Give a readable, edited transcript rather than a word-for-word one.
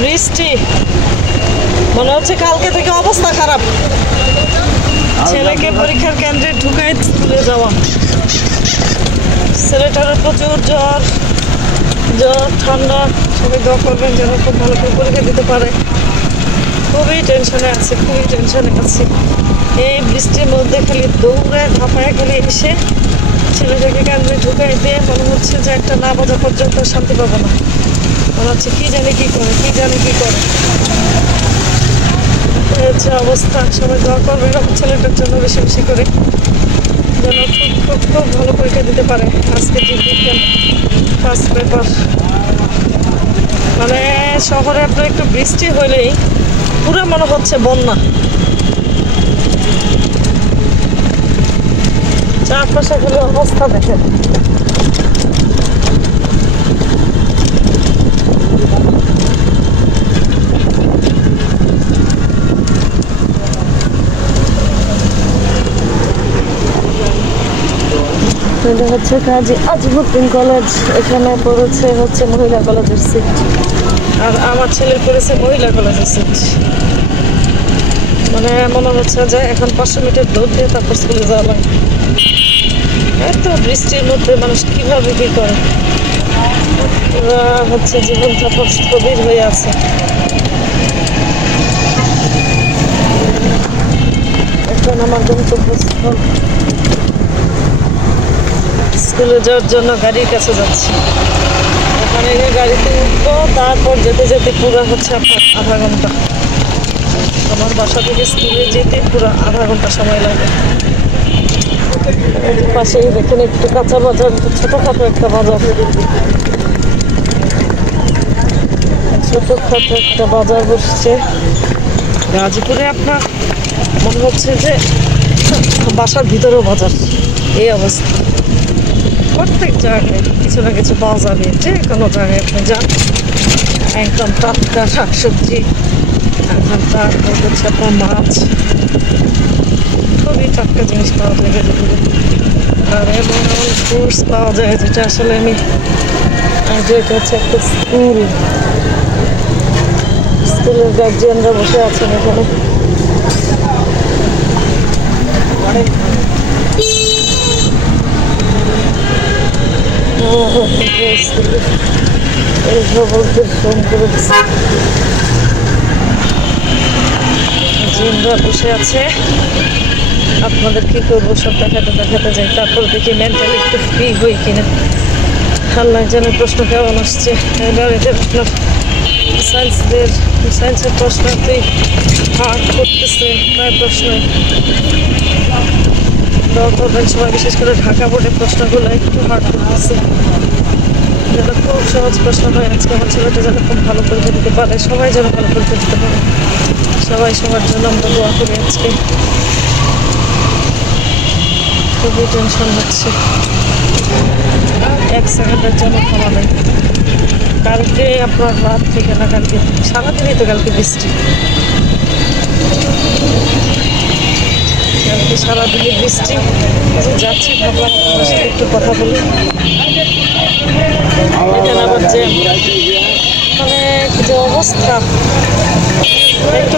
বৃষ্টি মনে হচ্ছে কালকে থেকে অবস্থা খারাপ। ছেলেকে পরীক্ষার কেন্দ্রে ঢুকাই স্কুলে যাওয়া, ছেলেটারও প্রচুর জ্বর ঠান্ডা। সবাই দোয়া করবেন যেন খুব ভালো করে পরীক্ষা দিতে পারে। খুবই টেনশনে আছি, খুবই টেনশনে আছি। এই বৃষ্টির মধ্যে খালি দৌড়ে ধাপায় খালি এসে ছেলেটাকে কেন্দ্রে ঢুকাই দিয়ে মনে হচ্ছে যে একটা না বাজা পর্যন্ত শান্তি পাবো না। মনে হচ্ছে কি জানি কি করে হচ্ছে অবস্থা। সবাই দোয়া করবে আমার ছেলেটার জন্য বেশি বেশি করে, যেন খুব খুব ভালো পরীক্ষা দিতে পারে। আজকে জীববিজ্ঞান ফার্স্ট পেপার। মানে শহরে আপনার একটু বৃষ্টি হলেই পুরো মনে হচ্ছে বন্যা। চারপাশে খালি অবস্থা দেখেন। এটা হচ্ছে কাজী আজিমুদ্দিন কলেজ, এখানে পড়েছে হচ্ছে মহিলা কলেজের সিট, আর আমার ছেলে পড়েছে মহিলা কলেজের সিট। মানে মনে হচ্ছে যে এখন 500 মিটার দৌড় দিয়ে তারপর স্কুলে যাওয়া লাগে। এত বৃষ্টির মধ্যে মানুষ কিভাবে কি করে, ওরা হচ্ছে জীবনটা স্থবির হয়ে আছে। এখন আমার গন্তব্যস্থল স্কুলে যাওয়ার জন্য গাড়ির কাছে যাচ্ছি। ওখানে গিয়ে গাড়িতে উঠবো, তারপর যেতে যেতে পুরো হচ্ছে আপনার আধা ঘন্টা। আমার বাসা থেকে স্কুলে যেতে পুরো আধা ঘন্টা সময় লাগে। পাশেই দেখেন একটু কাঁচা বাজার, ছোটোখাটো একটা বাজার, ছোটোখাটো একটা বাজার বসছে গাজীপুরে। আপনার মনে হচ্ছে যে বাসার ভিতরেও বাজার, এই অবস্থা। প্রত্যেক জায়গায় কিছু না কিছু পাওয়া যাবে, যে কোনো জায়গায় আপনি যান একদম টাটকা শাকসবজি, তারপর হচ্ছে আপনার মাছ, খুবই টাটকা জিনিস পাওয়া যায় গাজীপুরে। আর এবং এমন ফ্রুটস পাওয়া যায় যেটা আসলে আমি এটা হচ্ছে একটা স্কুলের গার্জিয়ানরা বসে আছেন এখানে। জিনরা বসে আছে, আপনাদের কি করবো সব দেখাতে যাই। তারপর দেখি মেন্টালি একটু ফ্রি হই কিনা। আল্লাহ জানে প্রশ্ন কেমন আসছে। এবার এটা আপনার সায়েন্সের প্রশ্নতেই হার্ড করতেছে প্রায় প্রশ্নই। দোয়া করবেন সবাই, বিশেষ করে ঢাকা বোর্ডের প্রশ্নগুলো একটু হার্ড করতেছে। যেটা খুব সহজ প্রশ্ন হয় আজকে আমার ছেলেটা যেন খুব ভালো পরীক্ষা দিতে পারে, সবাই যেন ভালো পরীক্ষা দিতে পারে। সবাই সবার জন্য আমরা দোয়া করি। আজকে খুবই টেনশন হচ্ছে, এক সেকেন্ডের জন্য খাওয়া নেই। কালকে আপনার রাত থেকে না, কালকে সারাদিনই তো কালকে বৃষ্টি, কালকে সারাদিনই বৃষ্টি। যাচ্ছি ভাবলাম আপনার সাথে একটু কথা বলি। এখানে আবার যে মানে যে অবস্থা একটু